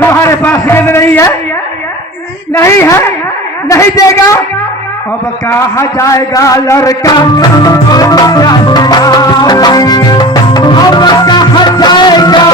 तुम्हारे पास गेंद नहीं है? नहीं है, नहीं देगा। अब कहा जाएगा लड़का, अब कहा जाएगा।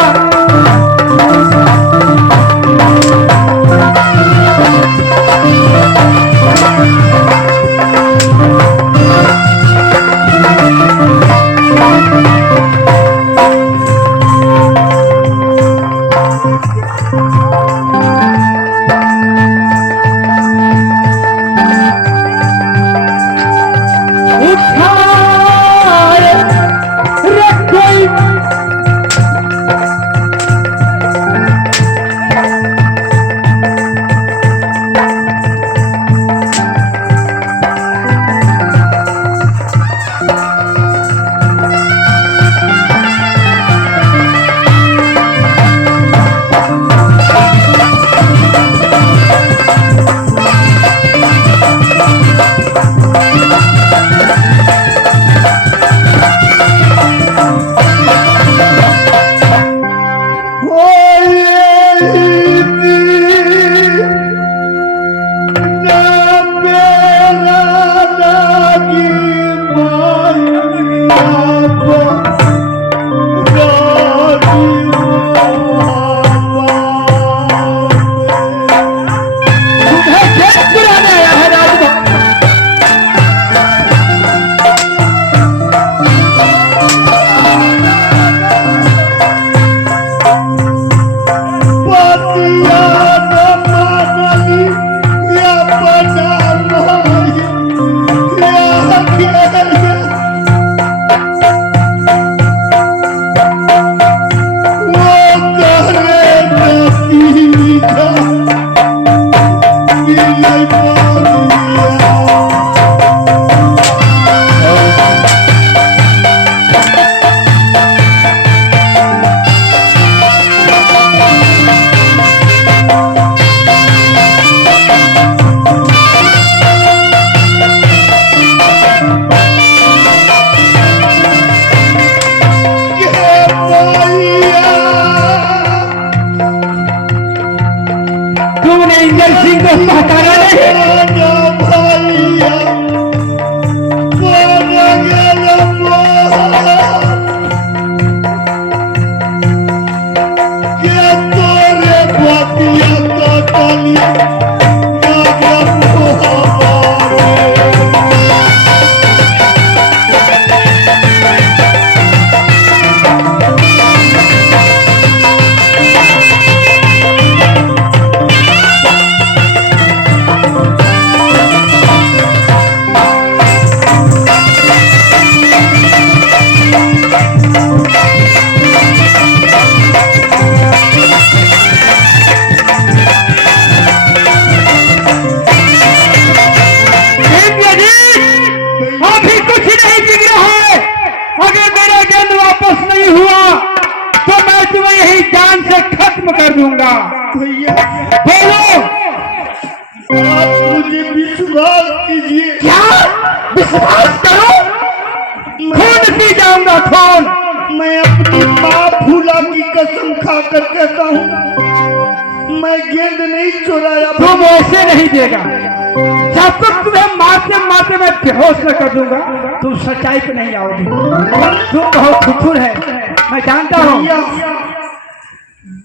दूंगा। भैया बोलो, आप मुझे विश्वास कीजिए। क्या विश्वास करो? खून पी जाऊंगा, खून। मैं अपनी माँ फूला की कसम खाकर कहता हूँ, मैं गेंद नहीं चुराया। तुम ऐसे नहीं देगा। जब तक तुम्हें मारते मारते मैं बेहोश न कर दूंगा, तुम सच्चाई पे नहीं आओगी। तुम बहुत खुखुर है, मैं जानता हूँ।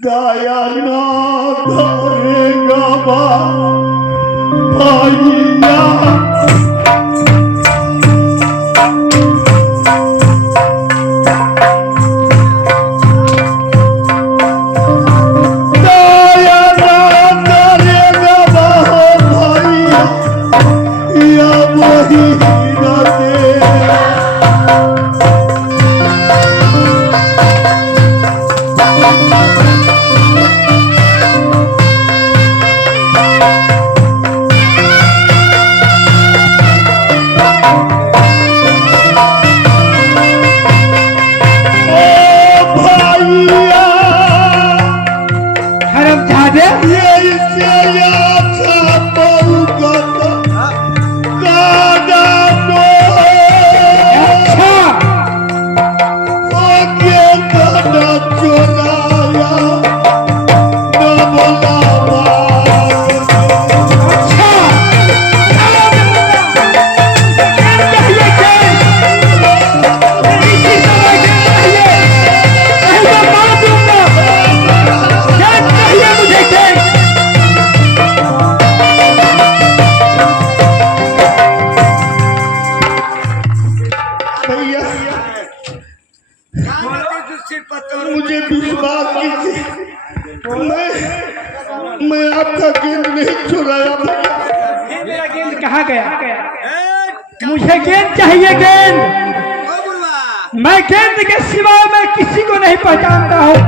दया ना करेगा भैया, मुझे विश्वास कीजिए, मैं आपका गेंद नहीं चुराया भैया। मेरा गेंद कहाँ गया? मुझे गेंद चाहिए, गेंद। मैं गेंद के सिवा मैं किसी को नहीं पहचानता हूँ।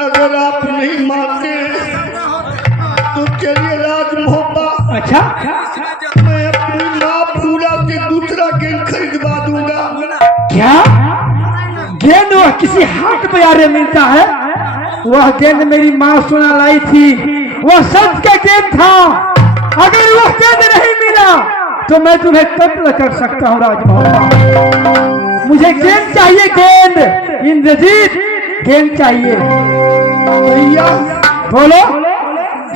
अगर आप नहीं मानते तो चलिए राज मोहब्बा, अच्छा, मैं अपनी माँ फूला से दूसरा गेंद खरीदवा दूंगा। क्या गेंद वह किसी हाट बाजार में मिलता है? वह गेंद मेरी माँ सोना लाई थी, वह सच का गेंद था। अगर वह गेंद नहीं मिला तो मैं तुम्हें कत्ल कर सकता हूँ राजमोहन। मुझे गेंद चाहिए, गेंद। इंद्रजीत, गेंद चाहिए। भैया बोलो।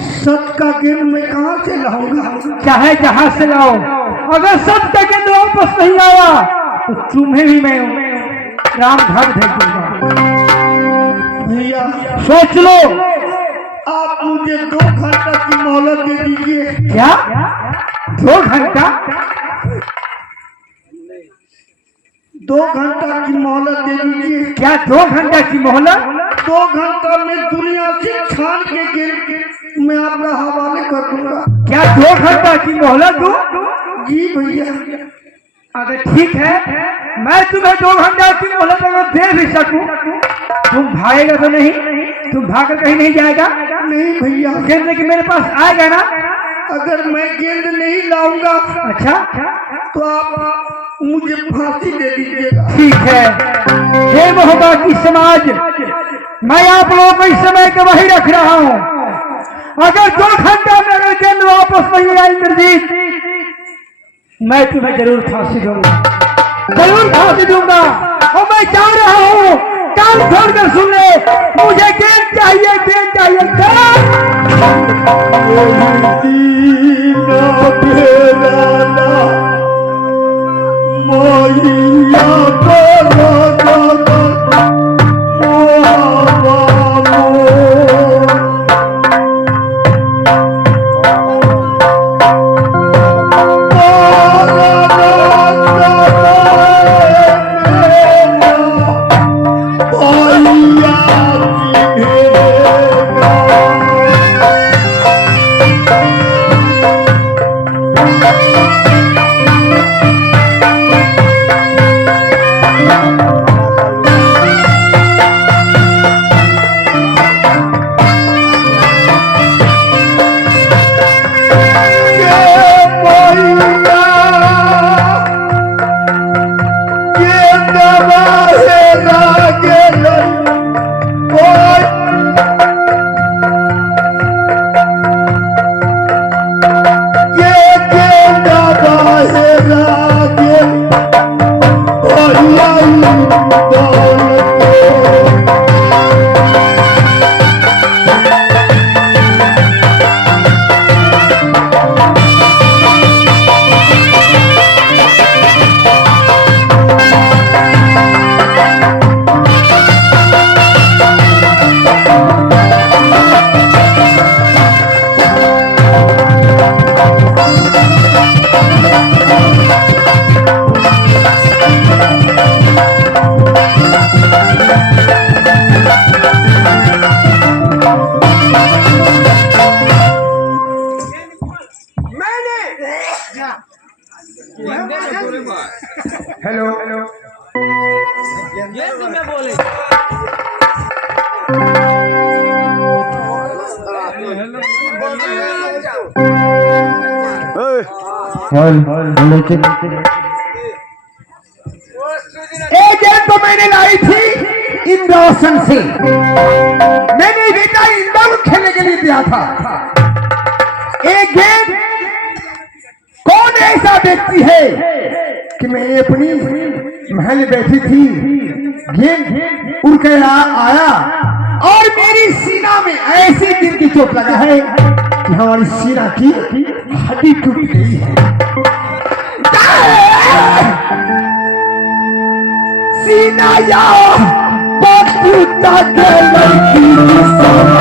सच का गेंद मैं कहाँ से लाऊंगा? चाहे जहां से लाओ, अगर सच का गेंद वापस नहीं आया तो तुम्हें भी मैं रामघाट भेज दूंगा। भैया सोच लो। आप मुझे 2 घंटा की मोहलत दे दीजिए। क्या 2 घंटा? 2 घंटा की मोहलत दे दीजिए। क्या 2 घंटा की मोहलत? 2 घंटा में दुनिया से छान के गेंद मैं आपका हवाले कर दूंगा। क्या 2 घंटा की मोहलत दूं? जी भैया। अगर ठीक है, मैं तुम्हें 2 घंटा की मोहलत अगर दे भी सकूं, तुम भागेगा तो नहीं? तुम भागकर कहीं नहीं जाएगा? नहीं भैया, गेंद लेके मेरे पास आएगा ना? अगर मैं गेंद नहीं लाऊंगा अच्छा, तो आप मुझे फांसी दे दीजिएगा। ठीक है। हे मोहब्बा की समाज, मैं आप लोगों को इस समय का वही रख रहा हूँ। अगर 2 घंटा में अगर गेंद वापस नहीं आया इंद्रजीत, मैं तुम्हें जरूर फांसी दूंगा, जरूर फांसी दूंगा। और मैं जा रहा हूँ, कान खोल कर सुन ले, मुझे गेंद चाहिए, गेंद चाहिए, हेलो हेलो में बोले एक गेंद तो मैंने लाई थी इंद्रोशन से, मैंने बेटा इंदौर खेलने के लिए दिया था। एक गेंद कौन ऐसा व्यक्ति है कि मैंने अपनी महल में बैठी थी, गेंद उड़ कर आया और मेरी सीना में ऐसी गिर की चोट लगा है कि हमारी सीना की हड्डी टूट गई है। सीना या पटुता के लड़की सोना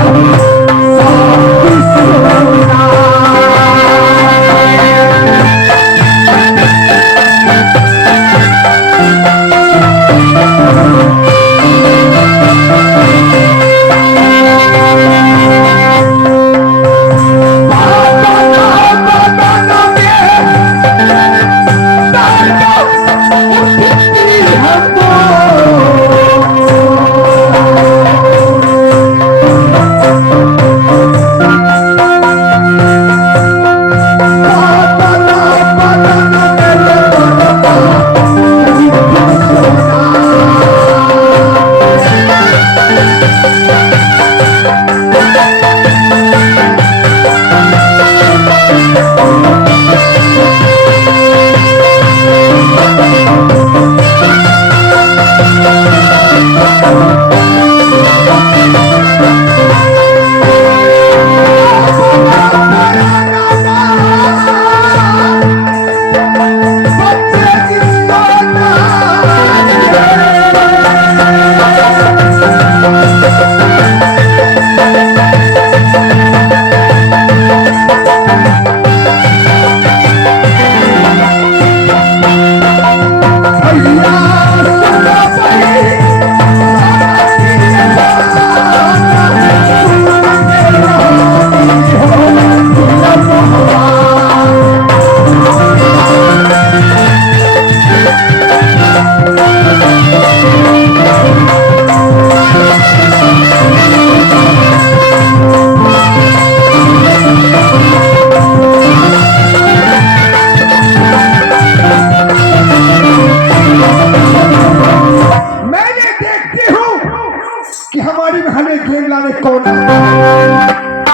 कौन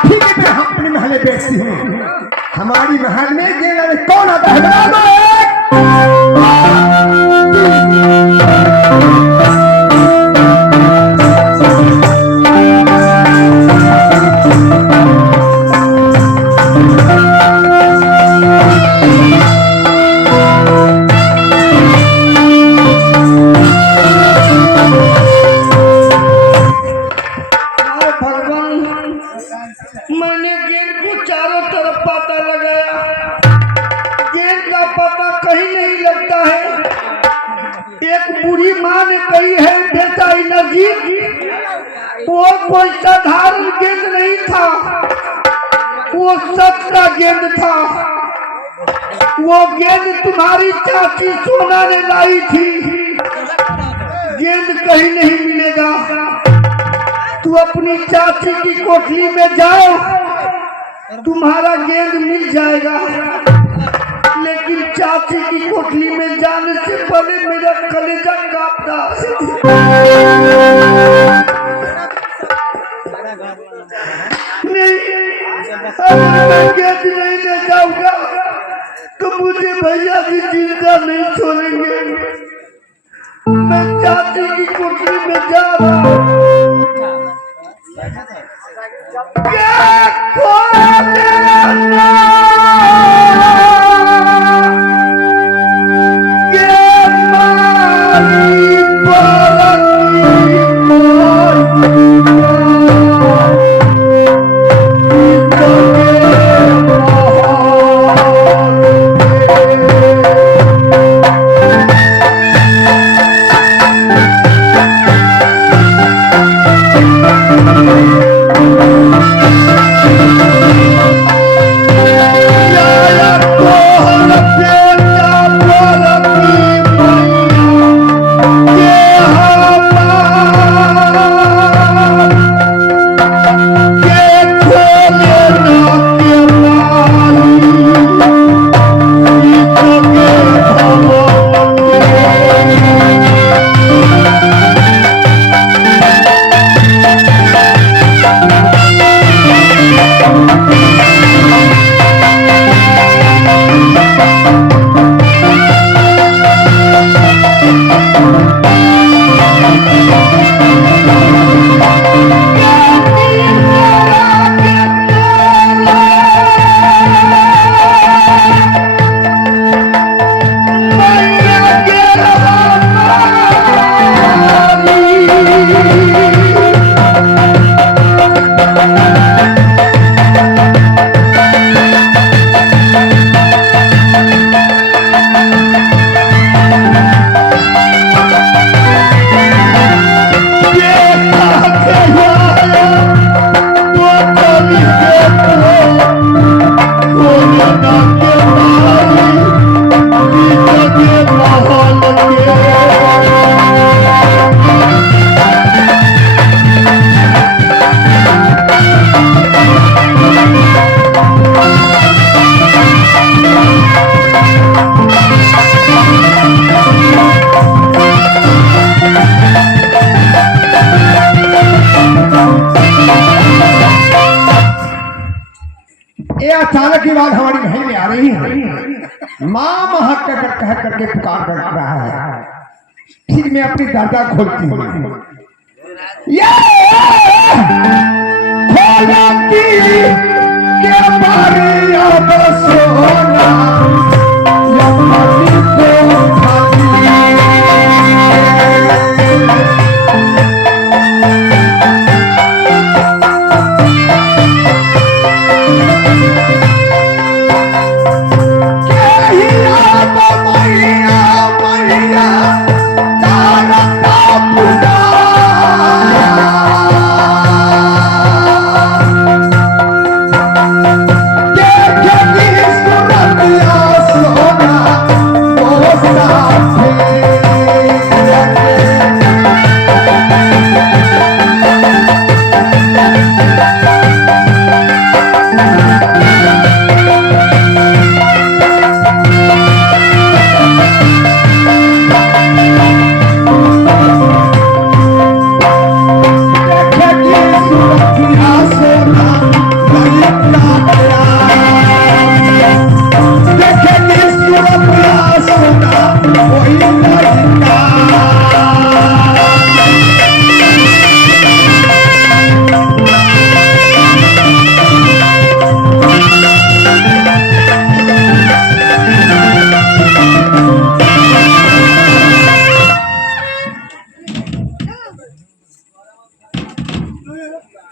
ठीक है, मैं अपने महल में बैठती हूँ। हमारी महल में गेला में कौन आता है? बता दो मैंने गेंद को चारों तरफ पता लगाया, गेंद का पता कहीं नहीं लगता है। एक बूढ़ी माँ ने कही है बेटा नजीब, वो कोई साधारण गेंद नहीं था, वो सच का गेंद था। वो गेंद तुम्हारी चाची सोना ने लाई थी। गेंद कहीं नहीं मिलेगा, तू अपनी चाची की कोठरी में जाओ, तुम्हारा गेंद मिल जाएगा। लेकिन चाची की कोठरी में जाने से पहले मेरा कलेजा कांपता है। नहीं, अगर मैं गेंद नहीं ले जाऊंगा तो मुझे भैया भी जिंदा नहीं छोड़ेंगे। मैं चाची की कोठरी में जा रहा हूँ। अचानक की बात हमारी महल में आ रही है। माँ महक कह करके पुकार कर रहा है। फिर मैं अपनी दरवाजा खोलती हूँ। ये खोलती के बारी अब सोना या पानी को खाती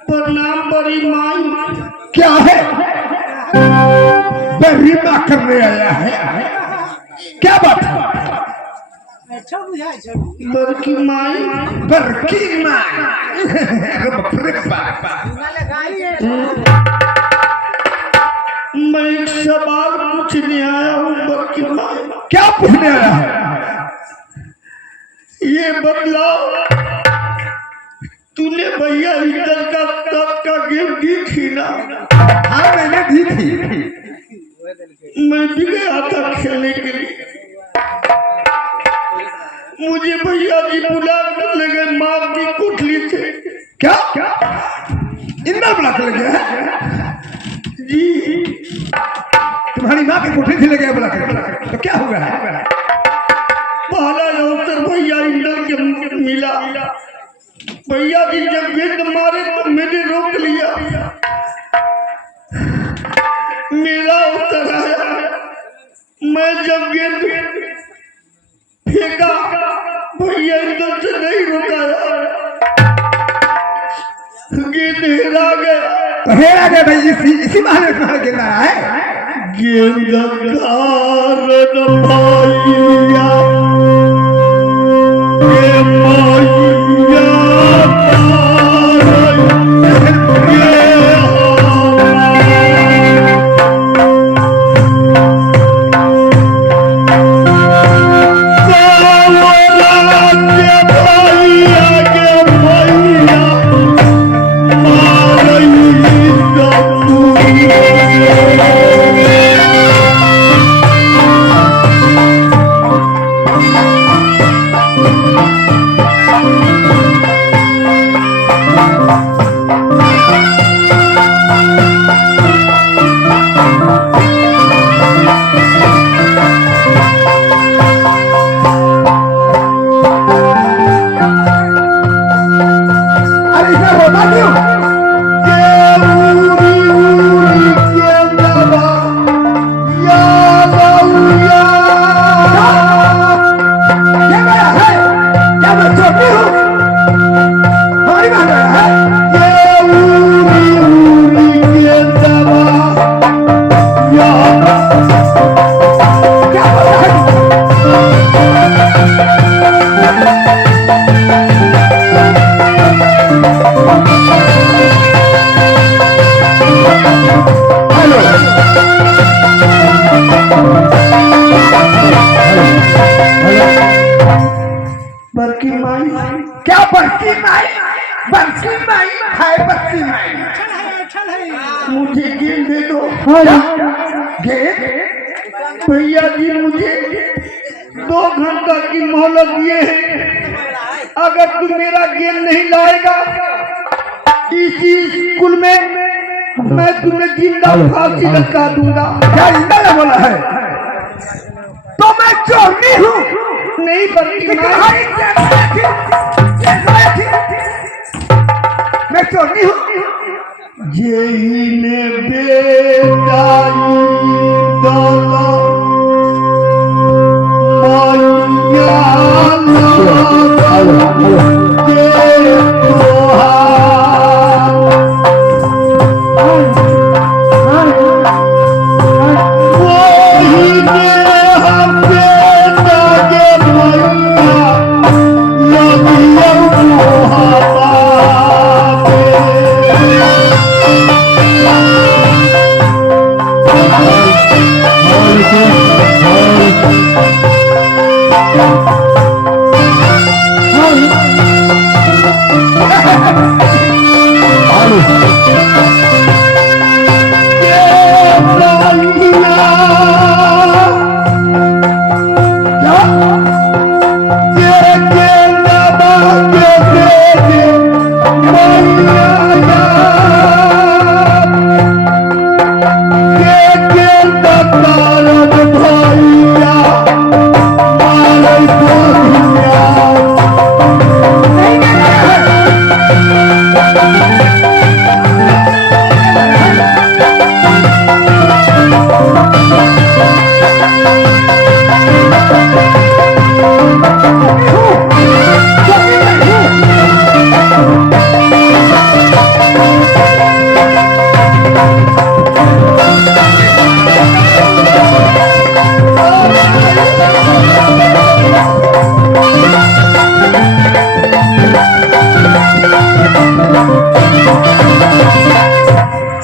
प्रणाम बड़ी माई। क्या है? बर्रीमा करने आया है? क्या बात है? बड़की माई। बड़की माई। अरे बाप रे बाप। मैं एक सवाल पूछने आया हूँ बड़की माई। क्या पूछने आया है? ये बदलाव तूने भैया इधर का गेम दी थी ना? हाँ मैंने दी थी। मैं भी गया था खेलने के लिए। मुझे भैया जी बुला कर ले गए, मार की कुटली थे। क्या क्या इंदर बुला कर ले गया? जी तुम्हारी माँ की कोठरी से ले गया बुला कर? तो क्या हुआ है? पहला अवसर भैया इंदर के मिला। भैया जी जब गेंद मारे तो मैंने रोक लिया। मेरा अवसर आया। मैं जब गेंद फेंका भैया इंदर से नहीं रुकाया, गेंद हेरा गया। तो हेरा गया भाई, इसी बहाने तुम्हारा गेंद आया है। गेंद कारण भैया के मैया मुझे गेंद दे दो। भैया जी मुझे 2 घंटा की मोहलत दिए हैं। अगर तू मेरा गेंद नहीं लाएगा इसी स्कूल में मैं तुम्हें जिंदा फांसी लटका दूंगा। क्या जिंदा ने बोला है? तो मैं चोरी हूँ? नहीं बल्कि चोटी हूँ। जेहिने बेटाई दला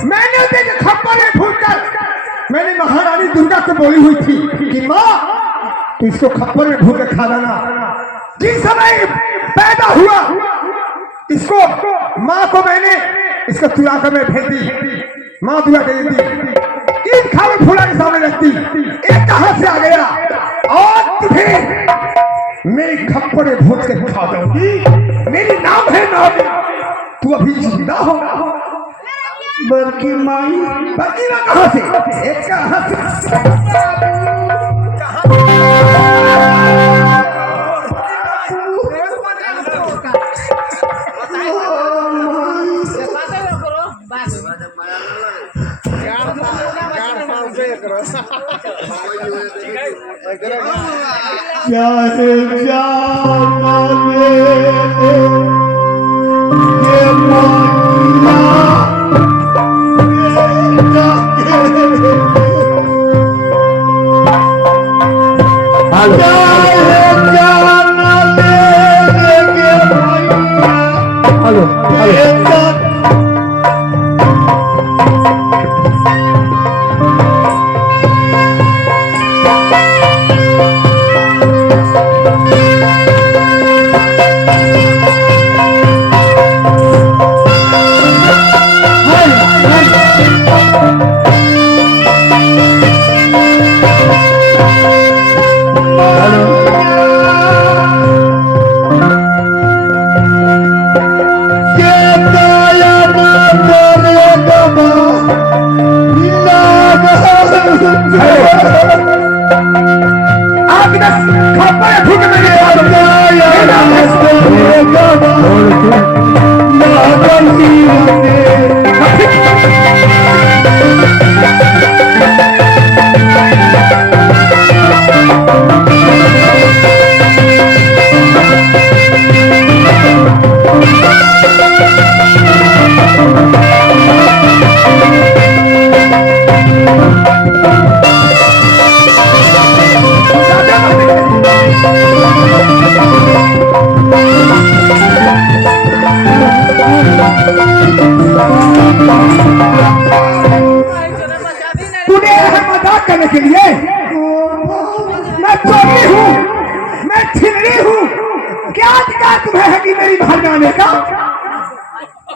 मैया दे मैंने महारानी दुर्गा को बोली हुई थी कि माँ तो इसको खप्पर में भून के खा लेना। जिस समय पैदा हुआ इसको माँ को मैंने इसको तुलाकर में भेज दी। माँ दुआ दे दी, ईद खावे फूला के सामने रखती। एक कहां से आ गया और तुझे मेरी खप्पर में भून के खा दूंगी। मेरी नाम है नाम, तू अभी जिंदा होगा। बड़की माई बाकी ना कहां से एक कहां से चाहे जाना ले ये माया करने के लिए मैं चोरी हूँ, मैं छिलरी हूँ। क्या अधिकार तुम्हें है कि मेरी महल में आने का?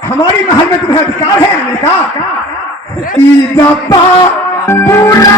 हमारी महल में तुम्हें अधिकार है आने का? पूरा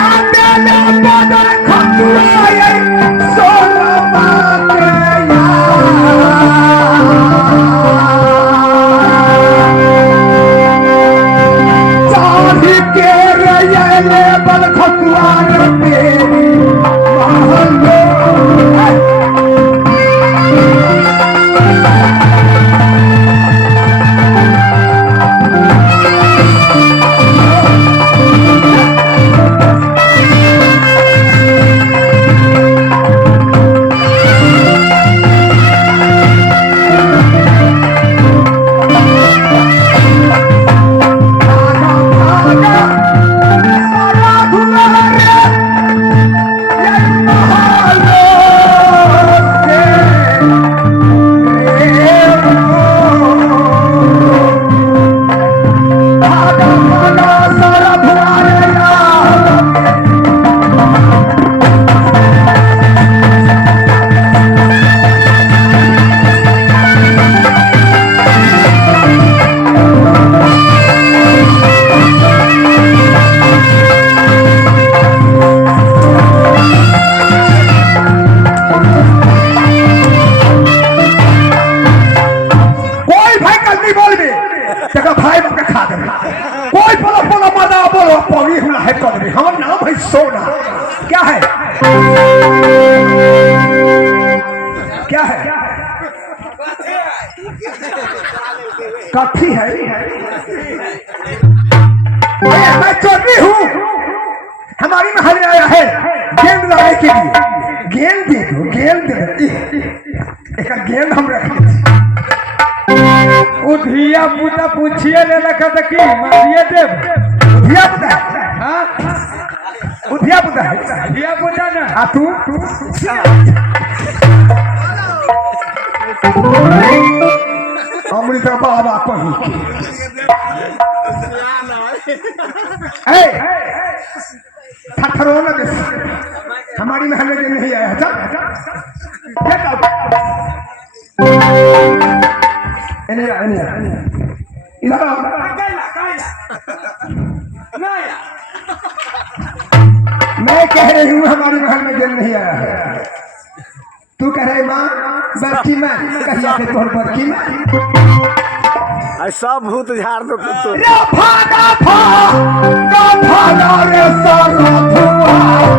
काफी है। मैं चोरी हूँ, हमारी महल में आया है गेंद लाने के लिए। गेंद दे दो, गेंद दे। एक गेंद हम रखें। वो धिया पुता पूछिए ले लखा था कि मारिए देव। धिया पुता हाँ वो धिया पुता है। धिया पुता ना आ तू अमृत बाबा कहीं के थरथरो न देश हमारी महल में नहीं आया था। इधर मैं कह रही हूँ हमारी महल में दिन नहीं आया है। तू कह रहे माँ बर्की मैं कहिया के तोड़ बर्की मैं ऐसा भूत झाड़ दो तो रफा रफा रे सारा धुआं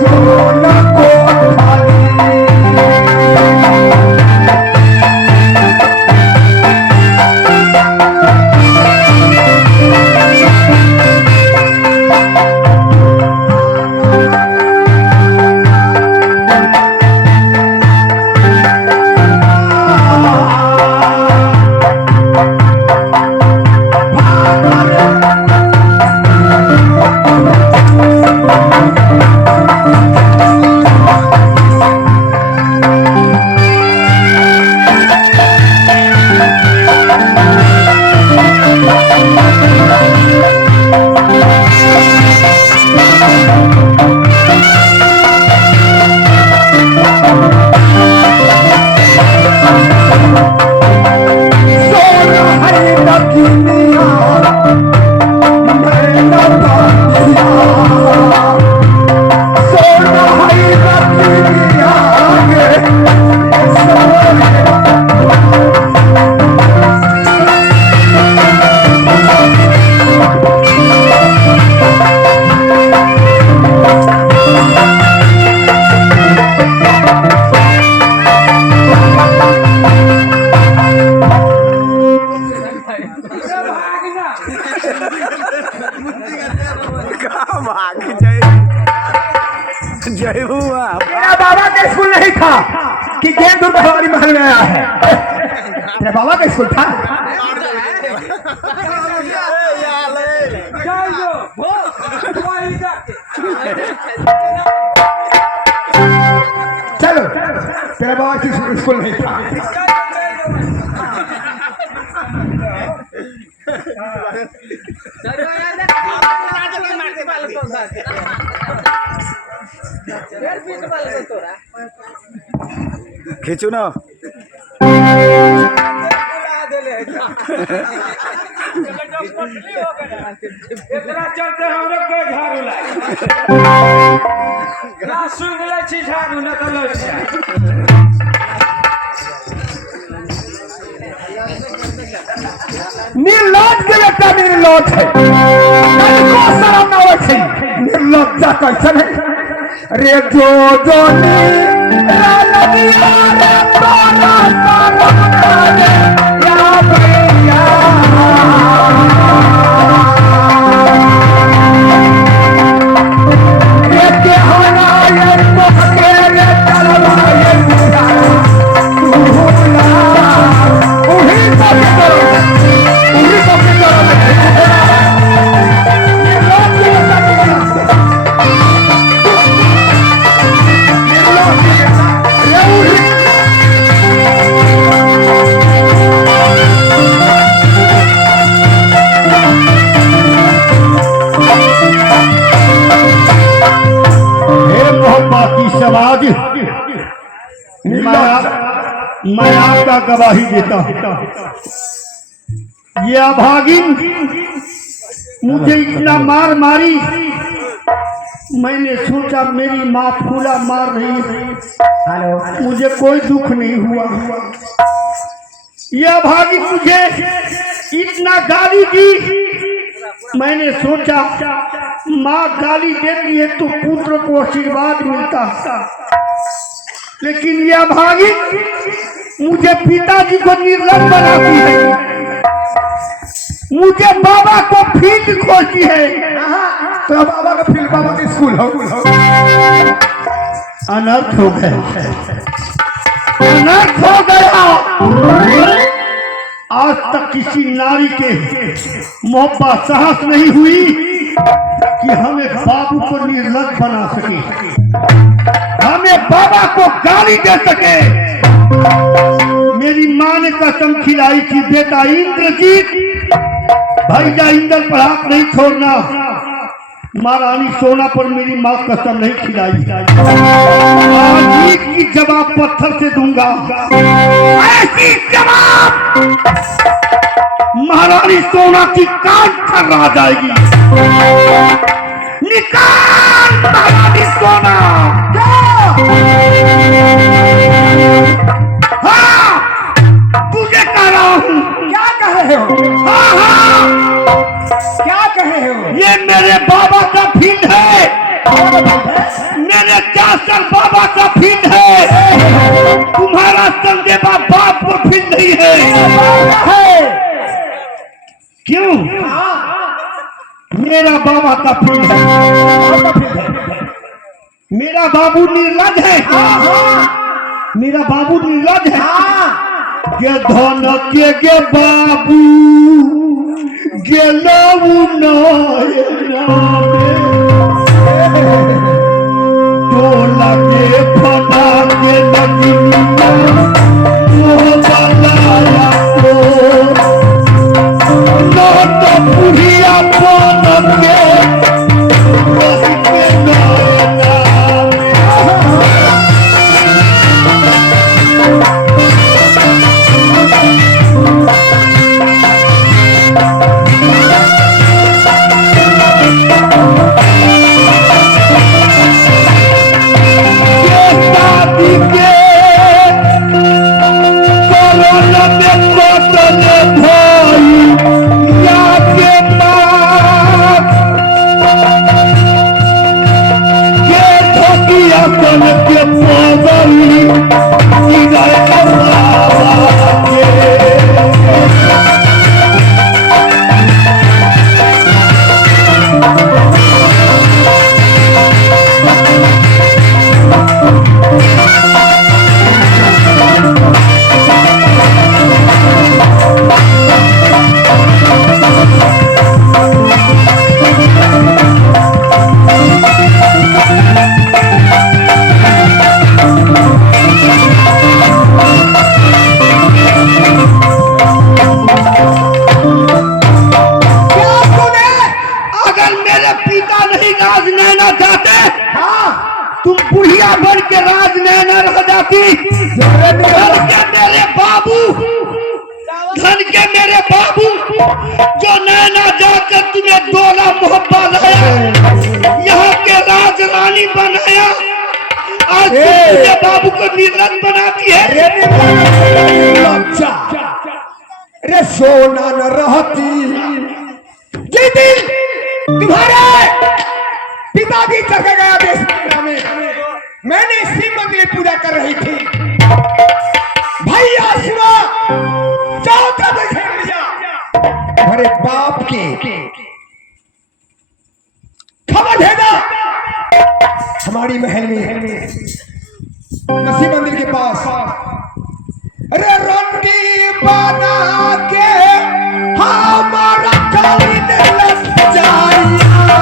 सोना को खाली। जय हुआ तेरा बाबा का स्कूल नहीं था कि गेंद दूर हमारी महल में आया है। तेरा बाबा का स्कूल था। चलो तेरा बाबा का स्कूल नहीं था। खींचू ना इतना चलते हम लोग कोई झाड़ू ना सुन ले छी झाड़ू ना तो लो निर्लज के बेटा निर्लज है। को शरम ना होय छै। निर्लज्जा कैसन है रे जो जो लगिया रे तोरा शरम ना रे या भैया। ये के हना ये को के रे चलवा ये मुदा तू होला ओही सब करो ओही सब करो। समाज मैं आपका गवाही देता हूँ। ये अभागिन मुझे इतना मार मारी, मैंने सोचा मेरी माँ फूला मार रही है, मुझे कोई दुख नहीं हुआ। ये अभागिन मुझे इतना गाली दी, मैंने सोचा माँ गाली देती है तो पुत्र को आशीर्वाद मिलता, लेकिन यह भागी मुझे पिताजी को निर्लज बनाती है। मुझे बाबा को फील्ड खोजती है। तो बाबा का फील्ड बाबा के स्कूल हो। अनर्थ हो गया, अनर्थ हो गया। आज तक किसी नारी के मोहब्बत साहस नहीं हुई कि हमें बाबू को निर्लज बना सके, हमें बाबा को गाली दे सके। मेरी माँ ने कसम खिलाई थी, बेटा इंद्रजीत, भैया इंद्र पर हाथ नहीं छोड़ना। महारानी सोना पर मेरी माँ कसम नहीं खिलाई। आज ईद की जवाब पत्थर से दूंगा, ऐसी जवाब महारानी सोना की कान खर्रा जाएगी। निकाल महारानी सोना। हाँ, तुझे कह रहा हूँ। क्या कह रहे हो? हाँ हाँ, क्या कह रहे हो? ये मेरे बाबा का फील्ड है, मेरे चाचर बाबा का फील्ड है। तुम्हारा संजय बाप को फील्ड नहीं है। क्यों? मेरा बाबा का फील्ड है। मेरा बाबू निर्लज है, मेरा बाबू निर्लज है। के धन के बाबू गेलऊ तो लगे फना के लगी तो बुढ़िया बन के जो नैना जाकर तुम्हें डोला मोहब्बा लाया, यहाँ के राज रानी बनाया, आज तुझे बाबू को निर्लज बनाती है। अरे सोना न रहती जिस दिन तुम्हारे पिताजी चढ़ गया देश में, मैंने शिव मंदिर पूजा कर रही थी। भैया शिवा चौथा देखे लिया, हमारे बाप की खबर भेजा हमारी महल में शिव मंदिर के पास। अरे रोटी बना के हमारा खाली लग जाइया,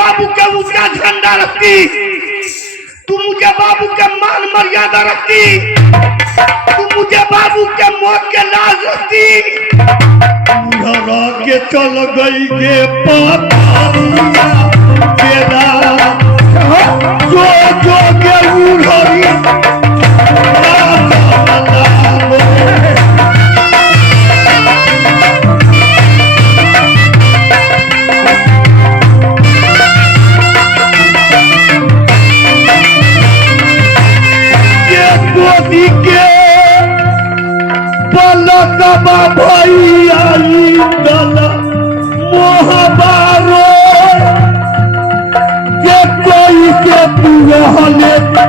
बाबू के ऊंचा झंडा रखती, तू मुझे बाबू के मान मर्यादा रखती, तू मुझे बाबू के मौत के लाज रखती। घर के चल गई के पतारिया तेरा जो जो के उड़ोरी कबा भैया मोहबारो जे कोई के पुरहले के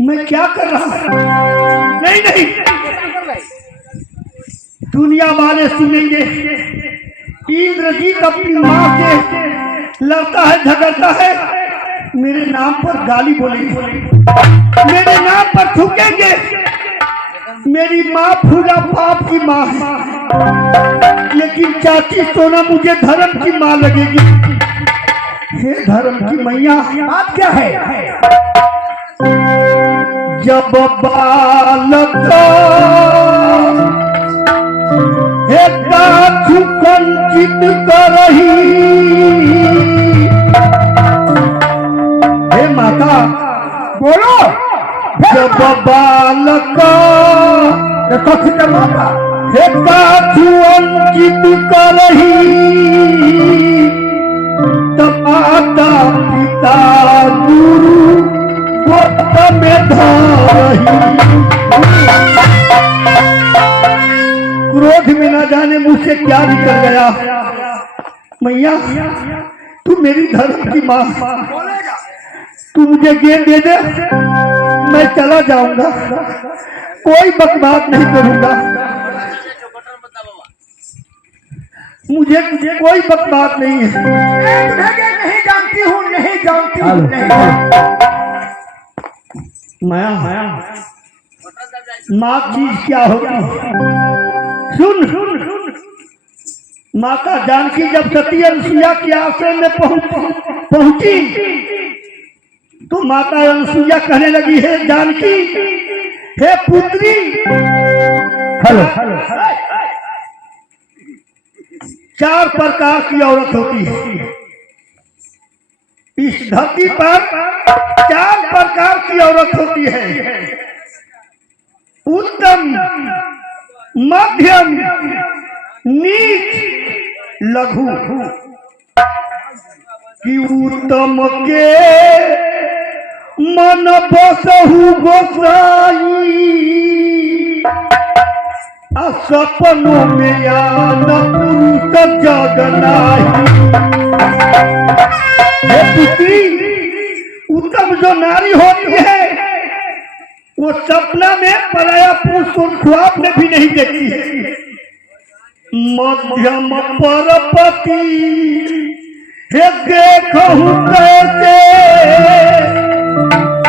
मैं क्या कर रहा हूं? नहीं नहीं, दुनिया वाले सुनेंगे इंद्रजीत अपनी मां से लड़ता है, झगड़ता है, मेरे नाम पर गाली बोलेंगे, मेरे नाम पर थूकेंगे। मेरी माँ फूला बाप की माँ है, लेकिन चाची सोना मुझे धर्म की माँ लगेगी। हे धर्म की मैया, बात क्या है? जब बालक कंचित करही, हे माता बोलो, जब बालक कथित माता हे कंचित करही, तब माता पिता गुरु गोद में धरही। क्रोध में न जाने मुझसे क्या निकल गया। मैया तू मेरी धर्म की माँ, तू मुझे गेंद दे दे, मैं चला जाऊंगा, कोई बकवास नहीं करूंगा, मुझे कोई बकवास नहीं है। नहीं जानती हूँ, नहीं जानती हूँ, नहीं। माया माँ चीज क्या होगी? सुन सुन सुन, माता जानकी जब सती अनुसुईया के आश्रम में पहुंची तो माता अनुसुईया कहने लगी, हे जानकी, हे पुत्री, हेलो, 4 प्रकार की औरत होती है इस धरती पर। 4 प्रकार की औरत होती है, उत्तम, मध्यम, नीच, लघु। कि उत्तम के मन बसहु गोसाई, सपनों में आन पुरुष जगनाई। हे पुत्री, उत्तम जो नारी होती है वो सपना में पराया पुरुष को ख्वाब में भी नहीं देखती है। मध्यम परपति हे देखहु कैसे,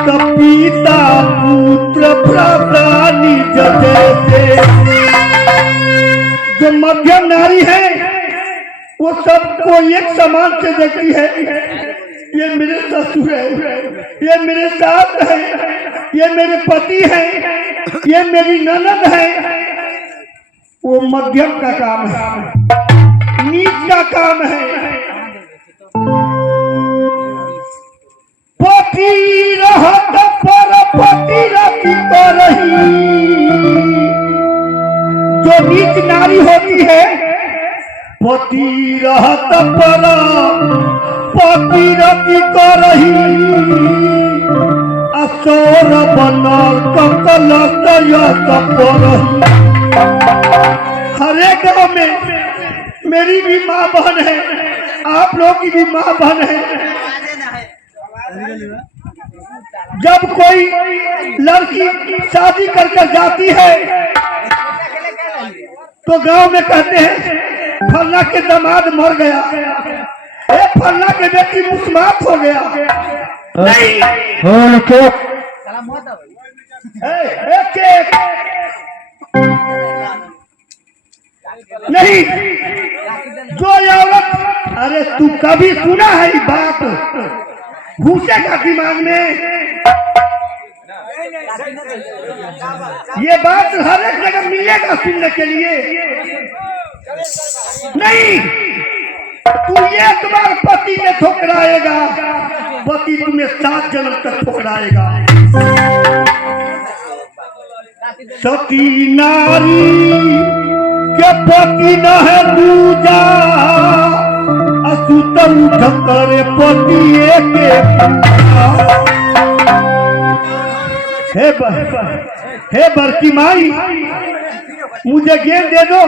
पिता पुत्र भ्राता निज जैसे। जो मध्यम नारी है वो सबको एक समान से देखती है। ये मेरे ससुर है, ये मेरे सास है, ये मेरे पति है, ये मेरी ननद है। वो मध्यम का काम है, नीच का काम है। पति रहत पर पति रति करही, जो नीच नारी होती है, पति रहत पर पति रति करही, असोर बनल ककल पर। हर एक गाँव में मेरी भी माँ बहन है, आप लोग की भी माँ बहन है। जब कोई लड़की शादी करके जाती है तो गांव में कहते हैं फल्ला के दामाद मर गया, फल्ला के बेटी मुस्मात हो गया। नहीं नहीं, जो औरत, अरे तू कभी सुना है ये बात? घुसेगा दिमाग में ये बात, हर एक जगह मिलेगा सुनने के लिए। नहीं, तू एक बार पति के ठुकराएगा, पति तुम्हें 7 जन्म तक ठुकराएगा। सती नारी के पति न है दूजा, असुत उठ करे पति हे बरकी माई, मुझे गेंद दे दो,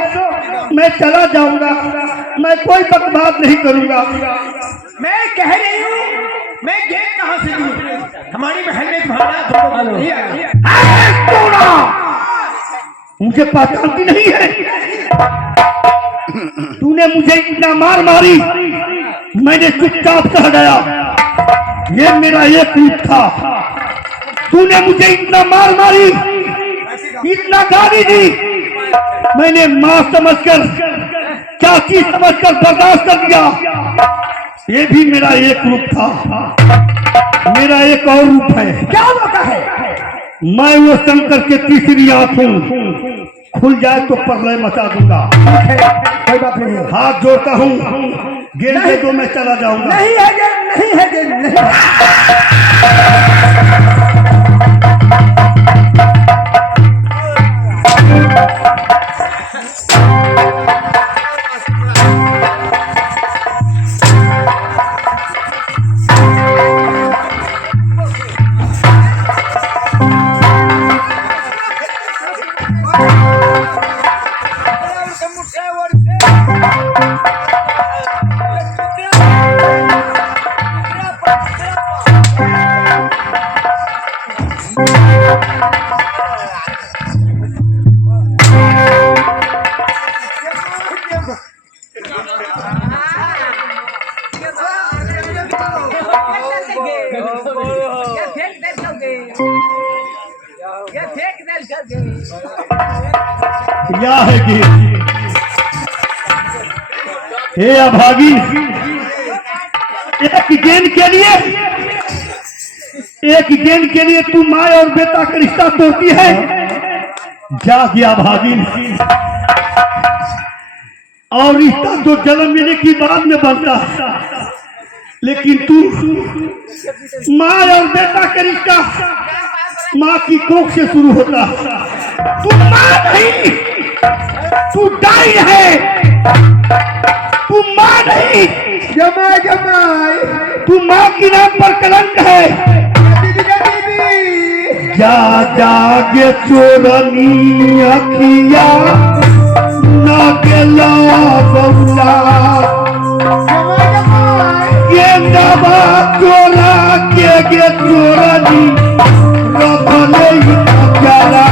मैं चला जाऊंगा, मैं कोई बकवास नहीं करूंगा। मैं कह रही हूँ, मैं गेंद कहाँ से दूँ? हमारी महल में तुम्हारा मुझे पहचानती नहीं है? तूने मुझे इतना मार मारी, मैंने चुपचाप सह गया, ये मेरा एक रूप था। तूने मुझे इतना मार मारी, इतना गाली दी, मैंने माँ समझकर, चाची समझकर बर्दाश्त कर दिया। ये भी मेरा एक रूप था, मेरा एक और रूप है। क्या होता है? मैं वो शंकर के तीसरी आंख हूँ, खुल जाए तो प्रलय मचा दूंगा। कोई बात नहीं है। हाथ जोड़ता हूँ, गेंद दे दो, मैं चला जाऊंगा। नहीं है गेंद, नहीं है गेंद, नहीं। क्या है कि हे अभागी, एक गेंद के लिए तू माँ और बेटा का रिश्ता तोड़ती है। जा गया भागी, और रिश्ता तो जन्म लेने की बाद में बनता, लेकिन तू माँ और बेटा का रिश्ता माँ की कोख से शुरू होता। तू माँ नहीं, तू दाई है, तू माँ नहीं। जमाई जमाई, तू माँ की नाम पर कलंक है। जा जागे चोरनी अखिया ना गेला बउला, गेंदवा चोरा के गे चोरनी रखले जरा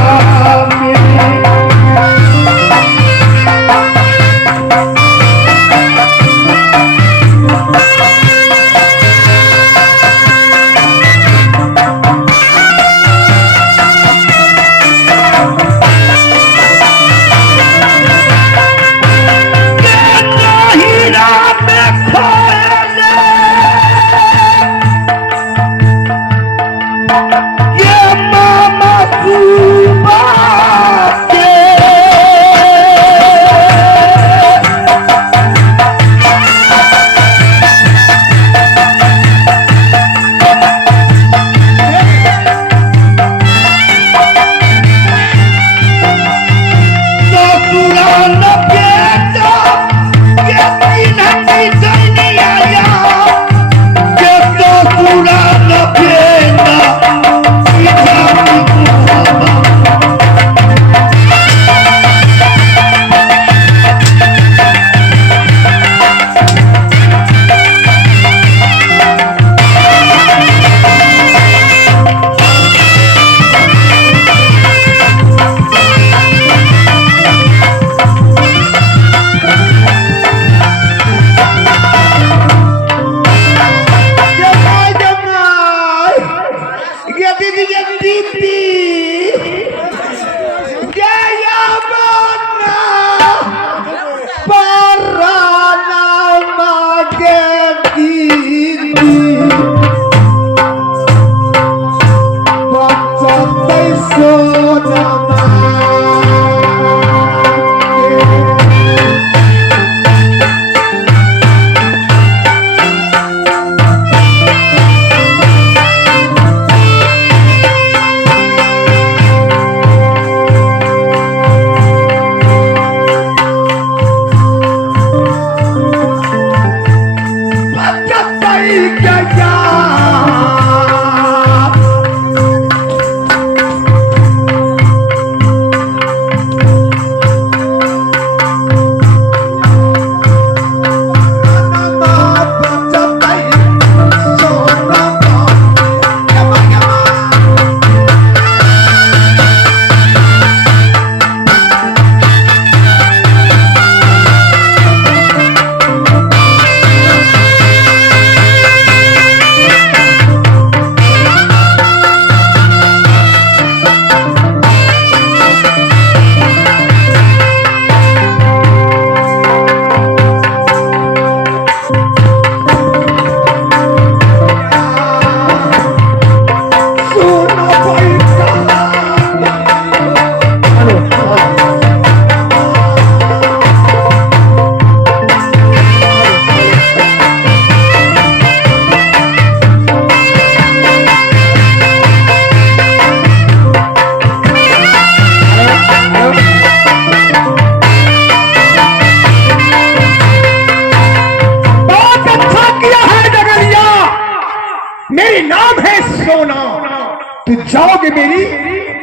जाओगे मेरी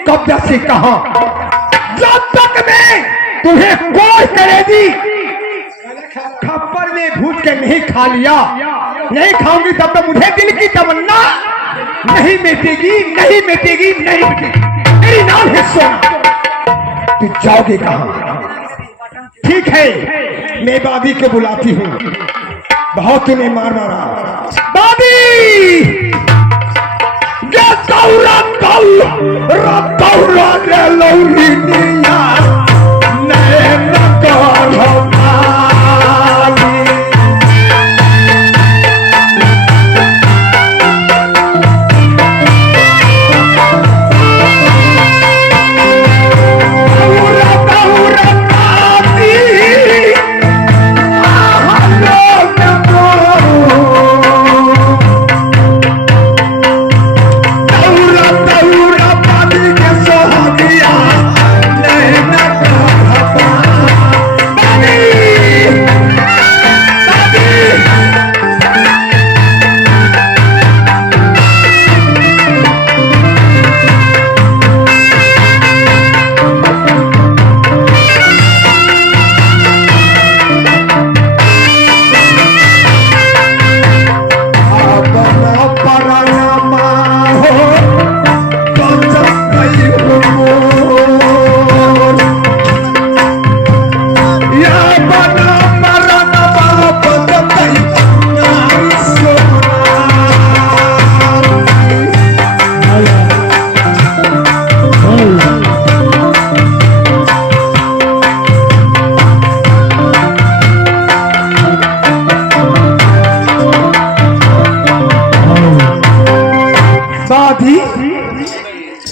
कब्जा से कहा। जब तक मैं तुम्हें कोई करेगी खप्पर में भूत के नहीं खा लिया, नहीं खाऊंगी तब तक मुझे दिल की तमन्ना नहीं मिटेगी, नहीं मिटेगी, नहीं मिटेगी। मेरी नाम है सोना। तू जाओगे कहां? ठीक है, मैं बादी को बुलाती हूँ। बहुत तुम्हें मार मारा बादी। ये दौरा दौरा दौरा ले लौरी निया नैन कर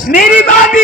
मेरी बादी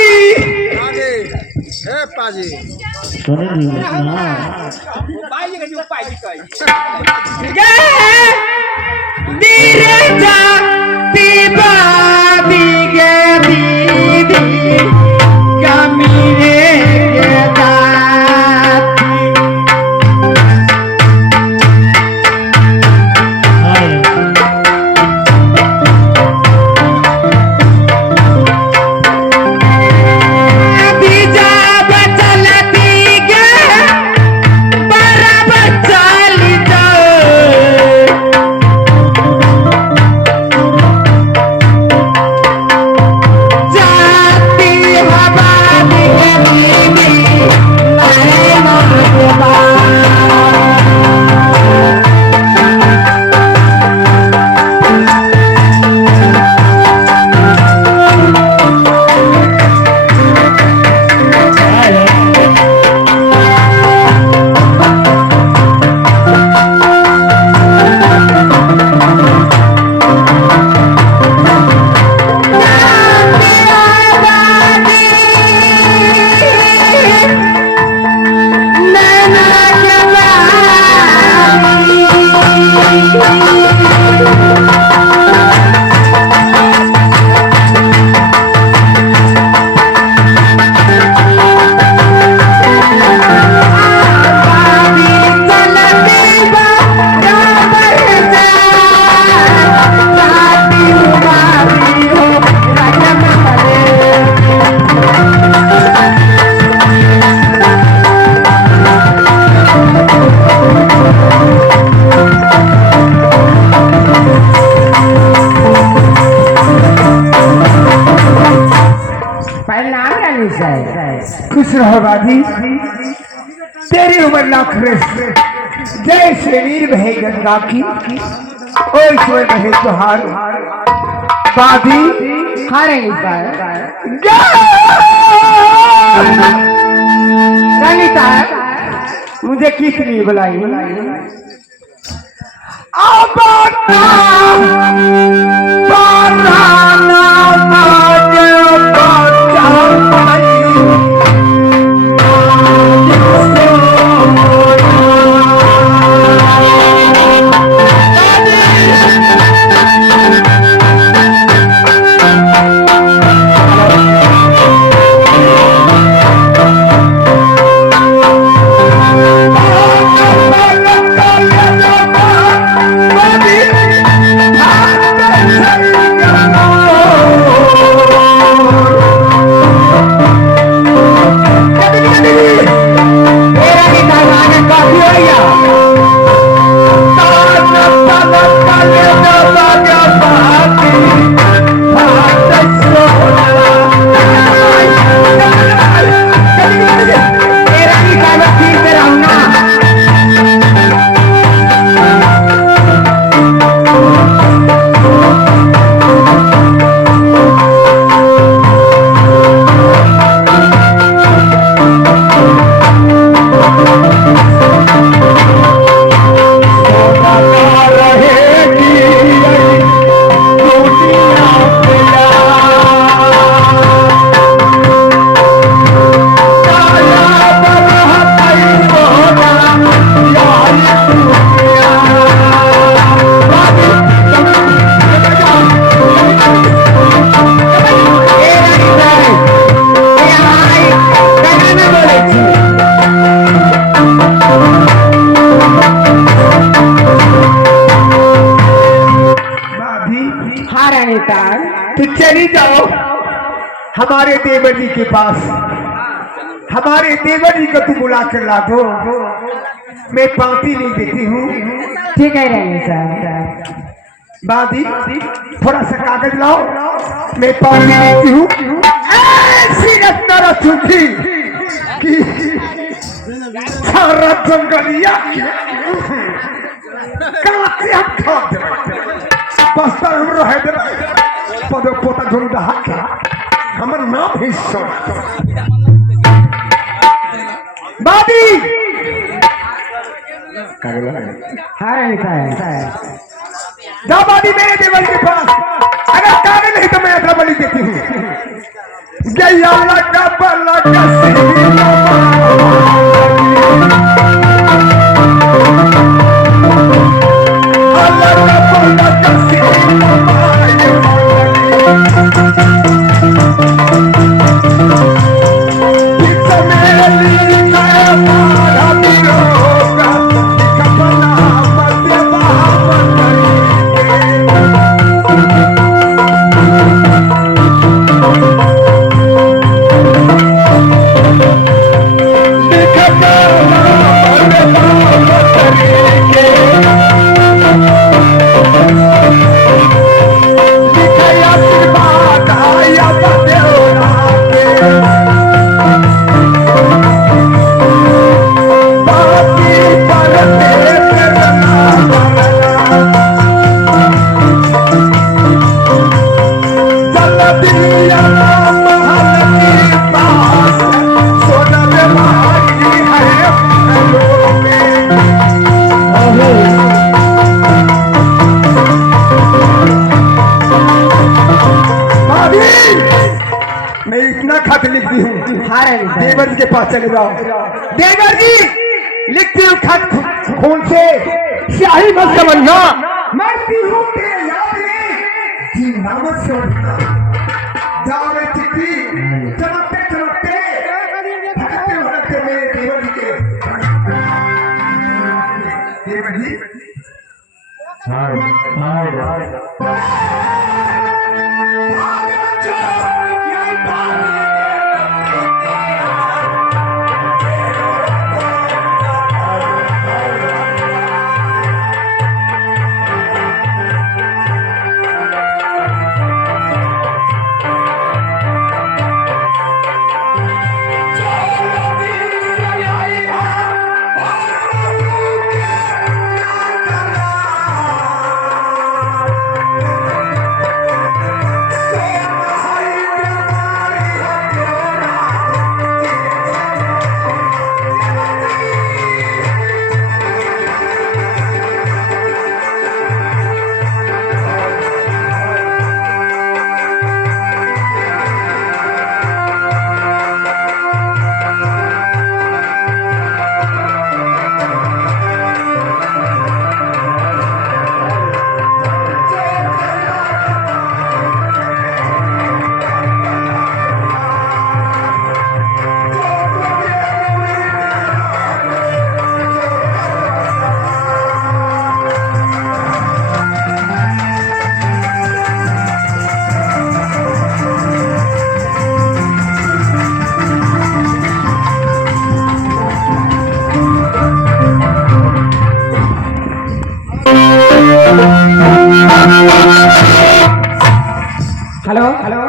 खुश रहो बादी, तेरी उम्र लाख जैसे नीर बहे गंगा की ओइसे बहे तुहार बादी। रानीता मुझे किस लिए बुलाई? जल्दी जाओ हमारे देवर जी के पास, हमारे देवर जी को तू बुला कर ला दो। मैं पाती नहीं देती हूँ। ठीक है रहेंगे साहब। बादी थोड़ा सा कागज लाओ, मैं पानी देती हूँ। ऐसी रखना रखूंगी कि सारा जंगलिया बस्ता हम रहे दे पदो पोता झुंड के हमर नाम ही सो बादी हाँ रहेंगे साहब। जा बादी मेरे देवर के पास, अगर कागज नहीं तो मैं अपना बलि देती हूँ। गया लगा बला देवर जी के पास चले जाओ। देवर जी लिखती हूँ खत खून से, स्याही मत समझना, मरती हूँ तेरे याद में जी नामत से उठना। जाओ रे चिट्ठी चमकते चमकते भटकते भटकते मेरे देवर जी के देवर जी हेलो हेलो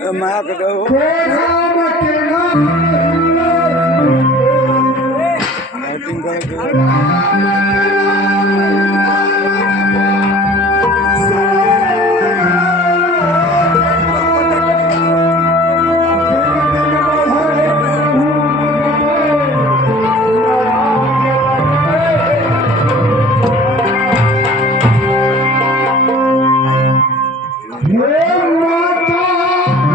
मैं दो के नाम बैटिंग कर